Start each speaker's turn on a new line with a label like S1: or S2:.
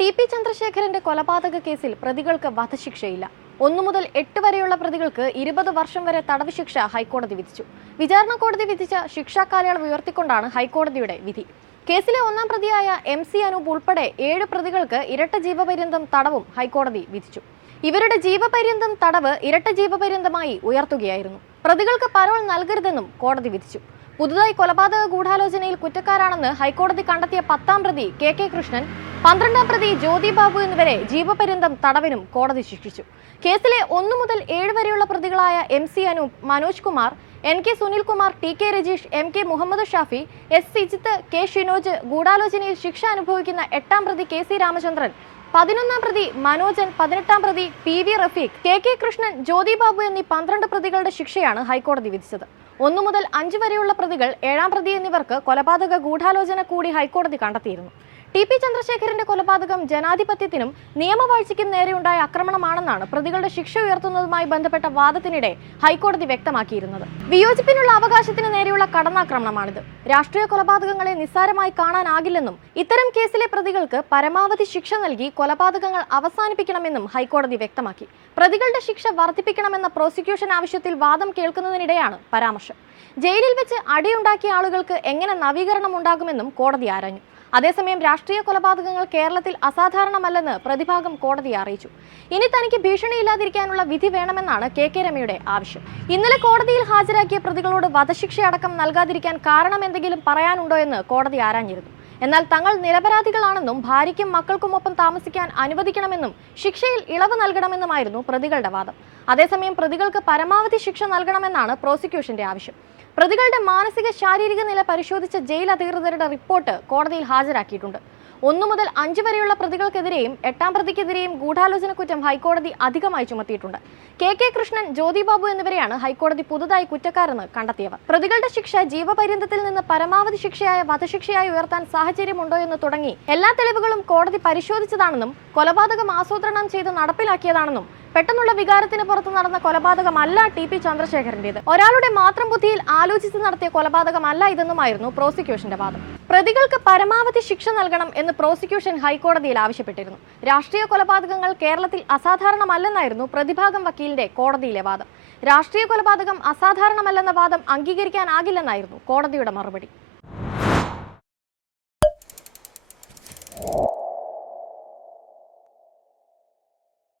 S1: T P ചന്ദ്രശേഖരന്റെ കൊലപാതക കേസിൽ പ്രതികൾക്ക് വധശിക്ഷയില്ല. ഒന്നു മുതൽ എട്ട് വരെയുള്ള പ്രതികൾക്ക് ഇരുപത് വർഷം വരെ തടവ് ശിക്ഷ ഹൈക്കോടതി വിധിച്ചു. വിചാരണ കോടതി വിധിച്ച ശിക്ഷാ കാലയളവ് ഉയർത്തിക്കൊണ്ടാണ് ഹൈക്കോടതിയുടെ വിധി. കേസിലെ ഒന്നാം പ്രതിയായ എം സി അനൂപ് ഉൾപ്പെടെ ഏഴ് പ്രതികൾക്ക് ഇരട്ട ജീവപര്യന്തം തടവും ഹൈക്കോടതി വിധിച്ചു. ഇവരുടെ ജീവപര്യന്തം തടവ് ഇരട്ട ജീവപര്യന്തമായി ഉയർത്തുകയായിരുന്നു. പ്രതികൾക്ക് പരോൾ നൽകരുതെന്നും കോടതി വിധിച്ചു. പുതുതായി കൊലപാതക ഗൂഢാലോചനയിൽ കുറ്റക്കാരാണെന്ന് ഹൈക്കോടതി കണ്ടെത്തിയ പത്താം പ്രതി കെ കെ കൃഷ്ണൻ പന്ത്രണ്ടാം പ്രതി ജ്യോതി ബാബു എന്നിവരെ ജീവപര്യന്തം തടവിനും കോടതി ശിക്ഷിച്ചു. കേസിലെ ഒന്നു മുതൽ ഏഴ് വരെയുള്ള പ്രതികളായ M C Anoop Manoj Kumar N K Sunilkumar T K Rajeesh M K Muhammad Shafi S. Sijith K Shinoj ഗൂഢാലോചനയിൽ ശിക്ഷ അനുഭവിക്കുന്ന എട്ടാം പ്രതി കെ സി രാമചന്ദ്രൻ പതിനൊന്നാം പ്രതി മനോജൻ പതിനെട്ടാം പ്രതി P V Rafeeq K K Krishnan Jyothi Babu എന്നീ പന്ത്രണ്ട് പ്രതികളുടെ ശിക്ഷയാണ് ഹൈക്കോടതി വിധിച്ചത്. ഒന്നു മുതൽ അഞ്ച് വരെയുള്ള പ്രതികൾ ഏഴാം പ്രതി എന്നിവർക്ക് കൊലപാതക ഗൂഢാലോചന കൂടി ഹൈക്കോടതി കണ്ടെത്തിയിരുന്നു. ടി പി ചന്ദ്രശേഖരന്റെ കൊലപാതകം ജനാധിപത്യത്തിനും നിയമവാഴ്ചയ്ക്കും നേരെയുണ്ടായ ആക്രമണമാണെന്നാണ് പ്രതികളുടെ ശിക്ഷ ഉയർത്തുന്നതുമായി ബന്ധപ്പെട്ട വാദത്തിനിടെ ഹൈക്കോടതി വ്യക്തമാക്കിയിരുന്നത്. വിയോജിപ്പിനുള്ള അവകാശത്തിന് നേരെയുള്ള കടന്നാക്രമണമാണിത്. രാഷ്ട്രീയ കൊലപാതകങ്ങളെ നിസ്സാരമായി കാണാനാകില്ലെന്നും ഇത്തരം കേസിലെ പ്രതികൾക്ക് പരമാവധി ശിക്ഷ നൽകി കൊലപാതകങ്ങൾ അവസാനിപ്പിക്കണമെന്നും ഹൈക്കോടതി വ്യക്തമാക്കി. പ്രതികളുടെ ശിക്ഷ വർദ്ധിപ്പിക്കണമെന്ന പ്രോസിക്യൂഷൻ ആവശ്യത്തിൽ വാദം കേൾക്കുന്നതിനിടെയാണ് പരാമർശം. ജയിലിൽ വെച്ച് അടിയുണ്ടാക്കിയ ആളുകൾക്ക് എങ്ങനെ നവീകരണം ഉണ്ടാകുമെന്നും കോടതി ആരാഞ്ഞു. അതേസമയം രാഷ്ട്രീയ കൊലപാതകങ്ങൾ കേരളത്തിൽ അസാധാരണമല്ലെന്ന് പ്രതിഭാഗം കോടതിയെ അറിയിച്ചു. ഇനി തനിക്ക് ഭീഷണിയില്ലാതിരിക്കാനുള്ള വിധി വേണമെന്നാണ് കെ കെ രമയുടെ ആവശ്യം. ഇന്നലെ കോടതിയിൽ ഹാജരാക്കിയ പ്രതികളോട് വധശിക്ഷയടക്കം നൽകാതിരിക്കാൻ കാരണം എന്തെങ്കിലും പറയാനുണ്ടോ എന്ന് കോടതി ആരാഞ്ഞിരുന്നു. എന്നാൽ തങ്ങൾ നിരപരാധികളാണെന്നും ഭാര്യയ്ക്കും മക്കൾക്കുമൊപ്പം താമസിക്കാൻ അനുവദിക്കണമെന്നും ശിക്ഷയിൽ ഇളവ് നൽകണമെന്നുമായിരുന്നു പ്രതികളുടെ വാദം. അതേസമയം പ്രതികൾക്ക് പരമാവധി ശിക്ഷ നൽകണമെന്നാണ് പ്രോസിക്യൂഷന്റെ ആവശ്യം. പ്രതികളുടെ മാനസിക ശാരീരിക നില പരിശോധിച്ച ജയിൽ അധികൃതരുടെ റിപ്പോർട്ട് കോടതിയിൽ ഹാജരാക്കിയിട്ടുണ്ട്. ഒന്നു മുതൽ അഞ്ച് വരെയുള്ള പ്രതികൾക്കെതിരെയും എട്ടാം പ്രതിക്കെതിരെയും ഗൂഢാലോചന കുറ്റം ഹൈക്കോടതി അധികമായി ചുമത്തിയിട്ടുണ്ട്. കെ കെ കൃഷ്ണൻ ജ്യോതി ബാബു എന്നിവരെയാണ് ഹൈക്കോടതി പുതുതായി കുറ്റക്കാരെന്ന് കണ്ടെത്തിയവർ. പ്രതികളുടെ ശിക്ഷ ജീവപര്യന്തത്തിൽ നിന്ന് പരമാവധി ശിക്ഷയായ വധശിക്ഷയായി ഉയർത്താൻ സാഹചര്യമുണ്ടോ എന്ന് തുടങ്ങി എല്ലാ തെളിവുകളും കോടതി പരിശോധിച്ചതാണെന്നും കൊലപാതകം ആസൂത്രണം ചെയ്ത് നടപ്പിലാക്കിയതാണെന്നും പെട്ടെന്നുള്ള വികാരത്തിന് പുറത്ത് നടന്ന കൊലപാതകമല്ല ടി പി ചന്ദ്രശേഖരന്റേത്. ഒരാളുടെ മാത്രം ബുദ്ധിയിൽ ആലോചിച്ച് നടത്തിയ കൊലപാതകമല്ല ഇതെന്നുമായിരുന്നു പ്രോസിക്യൂഷന്റെ വാദം. പ്രതികൾക്ക് പരമാവധി ശിക്ഷ നൽകണം എന്ന് പ്രോസിക്യൂഷൻ ഹൈക്കോടതിയിൽ ആവശ്യപ്പെട്ടിരുന്നു. രാഷ്ട്രീയ കൊലപാതകങ്ങൾ കേരളത്തിൽ അസാധാരണമല്ലെന്നായിരുന്നു പ്രതിഭാഗം വക്കീലിന്റെ കോടതിയിലെ വാദം. രാഷ്ട്രീയ കൊലപാതകം അസാധാരണമല്ലെന്ന വാദം അംഗീകരിക്കാനാകില്ലെന്നായിരുന്നു കോടതിയുടെ മറുപടി.